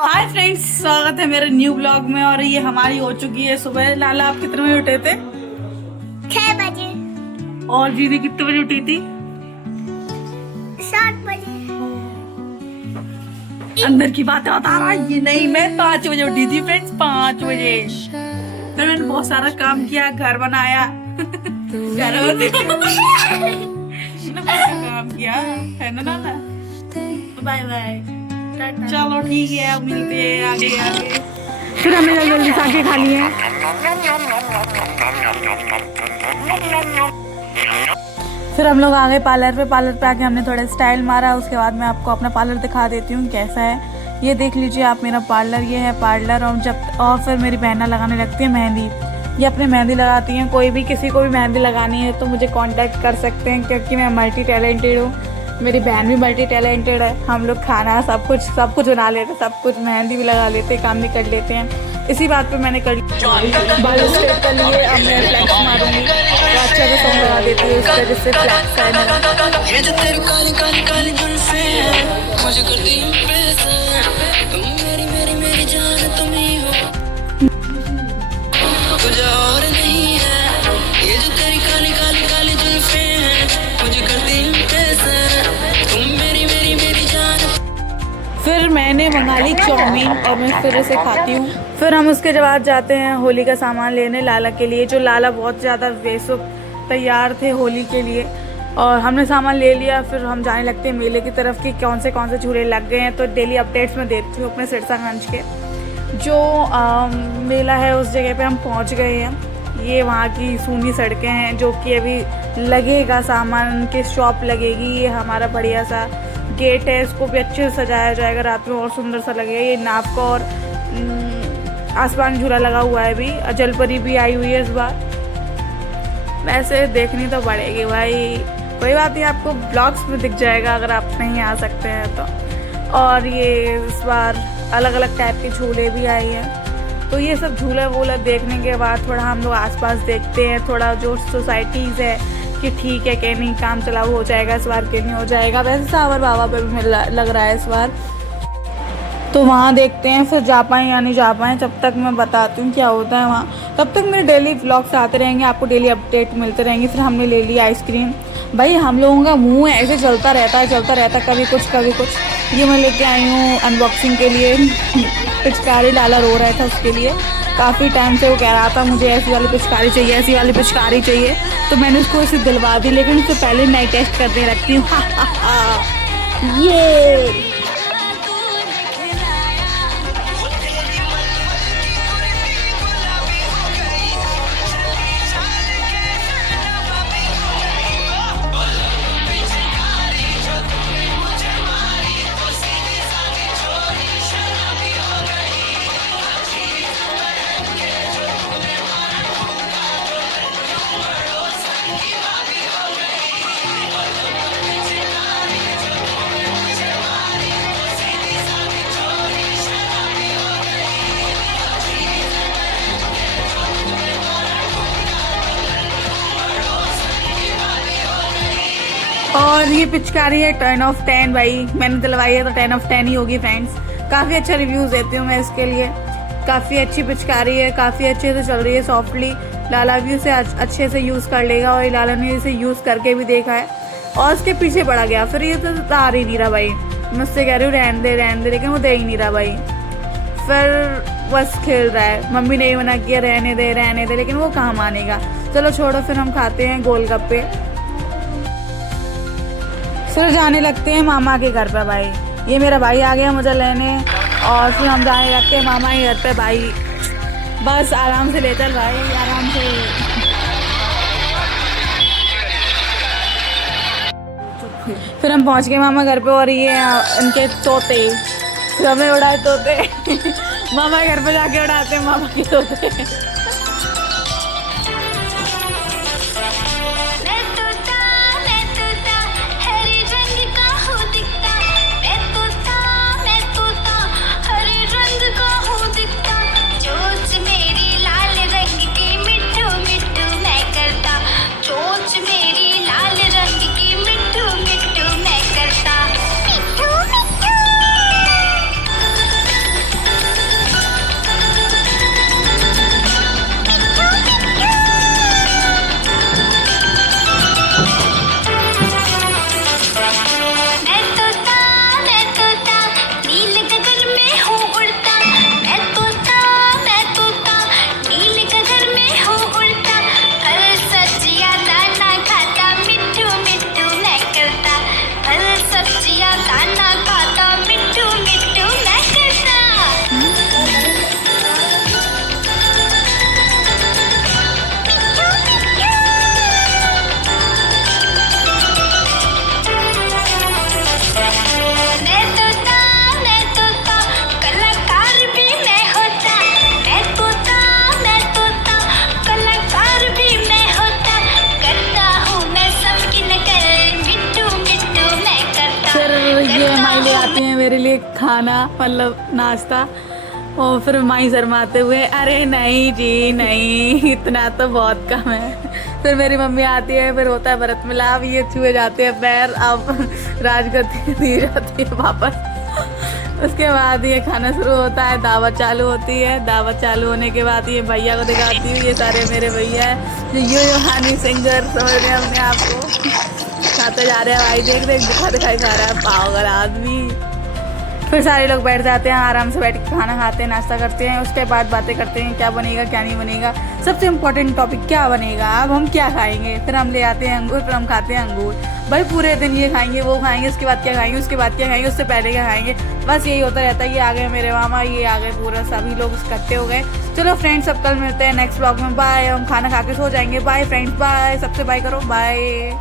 Hi friends, स्वागत है मेरे न्यू ब्लॉग में। और ये हमारी हो चुकी है सुबह। लाला आप कितने बजे उठे थे? 6 बजे। और दीदी कितने बजे उठी थी? 7 बजे। अंदर की बातें बता रहा ये नहीं, मैं 5 बजे उठी थी फ्रेंड्स, 5 बजे। फिर मैंने बहुत सारा काम किया, घर बनाया घर काम किया है ना लाला। बाय बाय, चलो ठीक है, अब मिलते हैं आगे आगे। फिर हमने जल्दी जल्दी से आके खा लिए। फिर हम लोग आ गए पार्लर पे आके हमने थोड़ा स्टाइल मारा। उसके बाद मैं आपको अपना पार्लर दिखा देती हूँ कैसा है। ये देख लीजिए आप, मेरा पार्लर ये है पार्लर। और फिर मेरी बहना लगाने लगती है मेहंदी। ये अपनी मेहंदी लगाती हैं। कोई भी किसी को भी मेहंदी लगानी है तो मुझे कांटेक्ट कर सकते हैं, क्योंकि मैं मल्टी टैलेंटेड हूँ। मेरी बहन भी मल्टी टैलेंटेड है। हम लोग खाना सब कुछ बना लेते, सब कुछ, मेहंदी भी लगा लेते, काम भी कर लेते हैं। इसी बात पे मैंने कर बाल स्ट्रेट कर लिए। अब मैं फ्लैक्स मारूंगी तो अच्छा से सॉन्ग लगा देती हूँ उसका, जिससे फ्लैक्स आए फिर मैंने मंगा ली चाउमीन और मैं फिर इसे खाती हूँ। फिर हम उसके बाद जाते हैं होली का सामान लेने लाला के लिए, जो लाला बहुत ज़्यादा बेसुख तैयार थे होली के लिए। और हमने सामान ले लिया। फिर हम जाने लगते हैं मेले की तरफ कि कौन से झूले लग गए हैं। तो डेली अपडेट्स में देती हूँ अपने सिरसागंज के जो मेला है उस जगह पे हम पहुँच गए हैं। ये वहाँ की सूनी सड़कें हैं जो कि अभी लगेगा सामान के शॉप लगेगी। ये हमारा बढ़िया सा गेट है, इसको भी अच्छे से सजाया जाएगा, रात में और सुंदर सा लगेगा। ये नाव का और आसमान झूला लगा हुआ है। अभी जलपरी भी आई हुई है इस बार। वैसे देखनी तो पड़ेगी भाई, कोई बात नहीं, आपको ब्लॉग्स में दिख जाएगा अगर आप नहीं आ सकते हैं तो। और ये इस बार अलग अलग टाइप के झूले भी आए हैं। तो ये सब झूला वूला देखने के बाद थोड़ा हम लोग आसपास देखते हैं, थोड़ा जो सोसाइटीज़ है कि ठीक है कि नहीं, काम चलाऊ हो जाएगा इस बार कि नहीं हो जाएगा। वैसे सावर बाबा पे भी लग रहा है इस बार, तो वहाँ देखते हैं फिर जा पाएँ या नहीं जा पाएँ। जब तक मैं बताती हूँ क्या होता है वहाँ, तब तक मेरे डेली व्लॉग्स आते रहेंगे, आपको डेली अपडेट मिलते रहेंगे। फिर हमने ले ली आइसक्रीम। भाई हम लोगों का मुंह ऐसे चलता रहता है, कभी कुछ। ये मैं लेके आई हूँ अनबॉक्सिंग के लिए पिचकारी। लाला रो रहा था उसके लिए, काफ़ी टाइम से वो कह रहा था मुझे ऐसी वाली पिचकारी चाहिए, ऐसी वाली पिचकारी चाहिए। तो मैंने उसको इसे दिलवा दी, लेकिन उससे पहले मैं टेस्ट करने रखती हूँ। ये और ये पिचकारी है 10 ऑफ 10 भाई, मैंने दिलवाई है तो 10 ऑफ 10 ही होगी फ्रेंड्स। काफ़ी अच्छा रिव्यूज़ देती हूँ मैं इसके लिए। काफ़ी अच्छी पिचकारी है, काफ़ी अच्छे से चल रही है सॉफ्टली। लाला भी उसे अच्छे से यूज़ कर लेगा, और लाला ने इसे यूज़ करके भी देखा है और उसके पीछे पड़ा गया। फिर ये तो तार ही नहीं रहा भाई, मैं उससे कह रही हूँ रहने दे, लेकिन वो दे ही नहीं रहा भाई। फिर बस खेल रहा है, मम्मी ने मना किया रहने दे, लेकिन वो कहाँ मानेगा। चलो छोड़ो, फिर हम खाते हैं गोलगप्पे। फिर जाने लगते हैं मामा के घर पे भाई। ये मेरा भाई आ गया मुझे लेने, और फिर हम जाने लगते हैं मामा के घर पे भाई। बस आराम से ले चल भाई, आराम से। फिर हम पहुंच गए मामा घर पे, और ये इनके तोते, फिर हमें उड़ाए तोते। मामा घर पे जाके उड़ाते हैं मामा के तोते। खाना मतलब नाश्ता, और फिर माई शर्माते हुए अरे नहीं जी नहीं, इतना तो बहुत कम है। फिर मेरी मम्मी आती है, फिर होता है भरत मिलाप, ये छुए जाते हैं पैर, अब राजगद्दी दी जाती है वापस। उसके बाद ये खाना शुरू होता है, दावत चालू होती है। दावत चालू होने के बाद ये भैया को दिखाती हूँ, ये सारे मेरे भैया है जो यो हानी सिंगर समझ रहे हैं अपने आप को। खाते जा रहे हैं भाई, देख देख दिखाई खा रहा है पागल आदमी। फिर सारे लोग बैठ जाते हैं, आराम से बैठ के खाना खाते हैं, नाश्ता करते हैं। उसके बाद बातें करते हैं क्या बनेगा क्या नहीं बनेगा। सबसे इम्पोर्टेंट टॉपिक क्या बनेगा, अब हम क्या खाएंगे। फिर हम ले आते हैं अंगूर, फिर हम खाते हैं अंगूर। भाई पूरे दिन ये खाएंगे वो खाएंगे, उसके बाद क्या खाएंगे, उसके बाद क्या खाएंगे, उससे पहले क्या खाएंगे, बस यही होता रहता है। ये आ गए मेरे मामा, ये आ गए, पूरा सभी लोग इकट्ठे हो गए। चलो फ्रेंड्स, सब कल मिलते हैं नेक्स्ट ब्लॉग में। बाय। हम खाना खा के सो जाएंगे। Bye friends, bye. सबसे बाय करो, बाय।